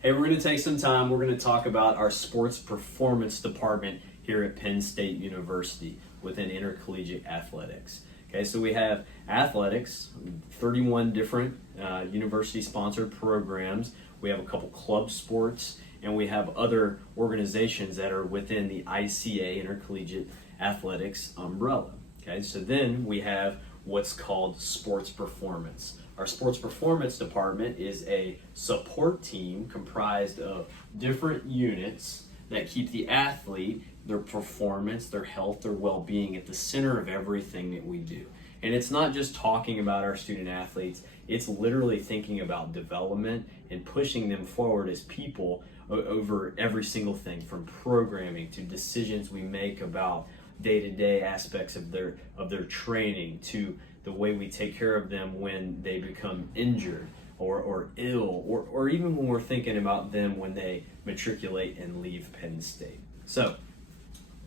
Hey, we're going to take some time. We're going to talk about our sports performance department here at Penn State University within intercollegiate athletics. Okay, so we have athletics, 31 different university-sponsored programs. We have a couple club sports, and we have other organizations that are within the ICA, Intercollegiate Athletics umbrella. Okay, so then we have what's called sports performance. Our sports performance department is a support team comprised of different units that keep the athlete, their performance, their health, their well-being at the center of everything that we do. And it's not just talking about our student athletes, it's literally thinking about development and pushing them forward as people over every single thing, from programming to decisions we make about day-to-day aspects of their training, to the way we take care of them when they become injured or ill, or even when we're thinking about them when they matriculate and leave Penn State. So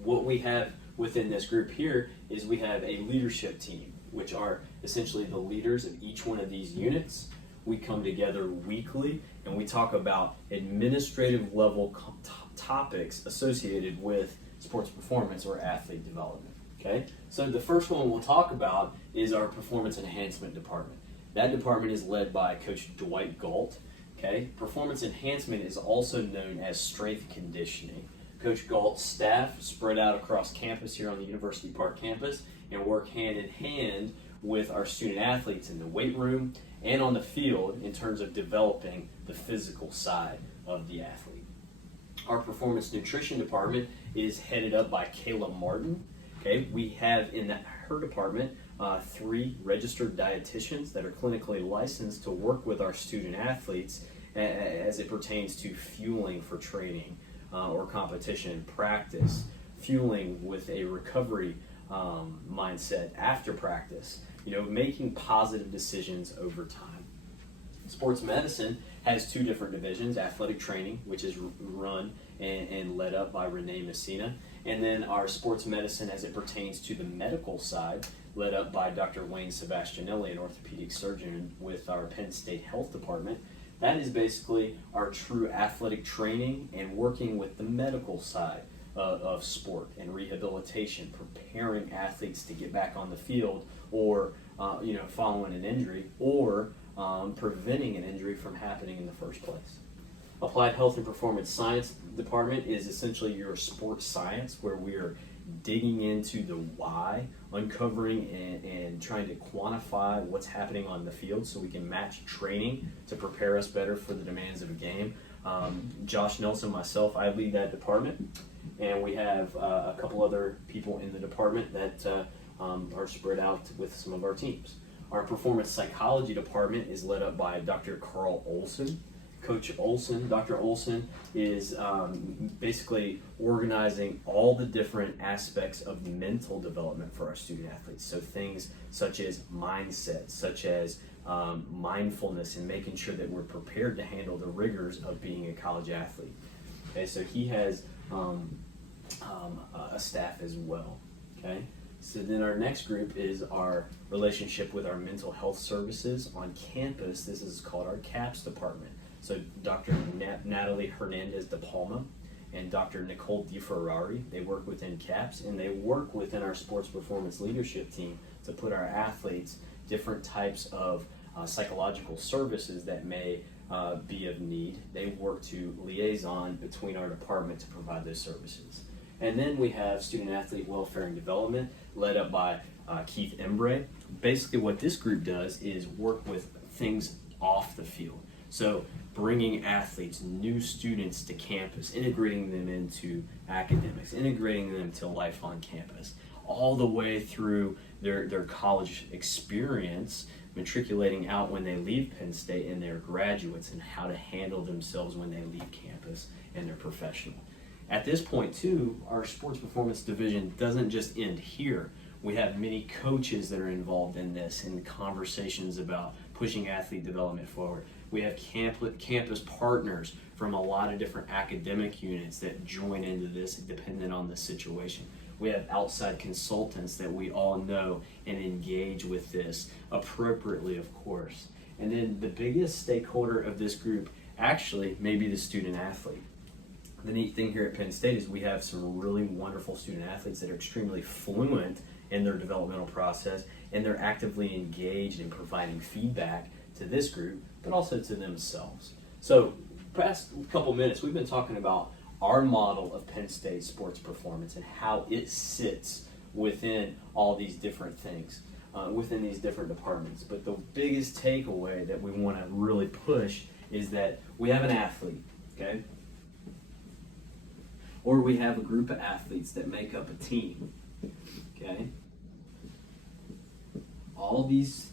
what we have within this group here is we have a leadership team, which are essentially the leaders of each one of these units. We come together weekly and we talk about administrative level topics associated with sports performance or athlete development. Okay, so the first one we'll talk about is our performance enhancement department. That department is led by Coach Dwight Galt. Okay, performance enhancement is also known as strength conditioning. Coach Galt's staff spread out across campus here on the University Park campus and work hand in hand with our student athletes in the weight room and on the field in terms of developing the physical side of the athlete. Our performance nutrition department is headed up by Kayla Martin. Okay, we have in her department 3 registered dietitians that are clinically licensed to work with our student athletes as it pertains to fueling for training or competition and practice, fueling with a recovery mindset after practice, making positive decisions over time. Sports medicine has 2 different divisions: athletic training, which is run and led up by Renee Messina, and then our sports medicine as it pertains to the medical side, led up by Dr. Wayne Sebastianelli, an orthopedic surgeon with our Penn State Health Department. That is basically our true athletic training and working with the medical side of sport and rehabilitation, preparing athletes to get back on the field, or following an injury, or preventing an injury from happening in the first place. Applied Health and Performance Science Department is essentially your sports science, where we are digging into the why, uncovering and trying to quantify what's happening on the field so we can match training to prepare us better for the demands of a game. Josh Nelson, myself, I lead that department, and we have a couple other people in the department that are spread out with some of our teams. Our performance psychology department is led up by Dr. Carl Olson. Coach Olson, Dr. Olson, is basically organizing all the different aspects of mental development for our student athletes. So things such as mindset, such as mindfulness, and making sure that we're prepared to handle the rigors of being a college athlete. Okay, so he has a staff as well. Okay, so then our next group is our relationship with our mental health services on campus. This is called our CAPS department. So Dr. Natalie Hernandez de Palma and Dr. Nicole DeFerrari, they work within CAPS, and they work within our sports performance leadership team to put our athletes different types of psychological services that may be of need. They work to liaison between our department to provide those services. And then we have student athlete welfare and development, led up by Keith Embray. Basically what this group does is work with things off the field. So bringing athletes, new students to campus, integrating them into academics, integrating them to life on campus, all the way through their college experience, matriculating out when they leave Penn State, and their graduates, and how to handle themselves when they leave campus and they're professional. At this point too, our sports performance division doesn't just end here. We have many coaches that are involved in this, and conversations about pushing athlete development forward. We have campus partners from a lot of different academic units that join into this depending on the situation. We have outside consultants that we all know and engage with this appropriately, of course. And then the biggest stakeholder of this group actually may be the student athlete. The neat thing here at Penn State is we have some really wonderful student athletes that are extremely fluent in their developmental process, and they're actively engaged in providing feedback to this group, but also to themselves. So, past couple minutes, we've been talking about our model of Penn State sports performance and how it sits within all these different things, within these different departments. But the biggest takeaway that we want to really push is that we have an athlete, okay? Or we have a group of athletes that make up a team, okay? All these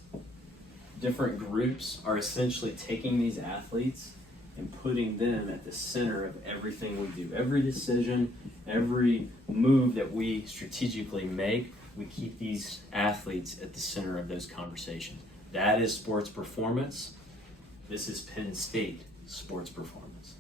different groups are essentially taking these athletes and putting them at the center of everything we do. Every decision, every move that we strategically make, we keep these athletes at the center of those conversations. That is sports performance. This is Penn State sports performance.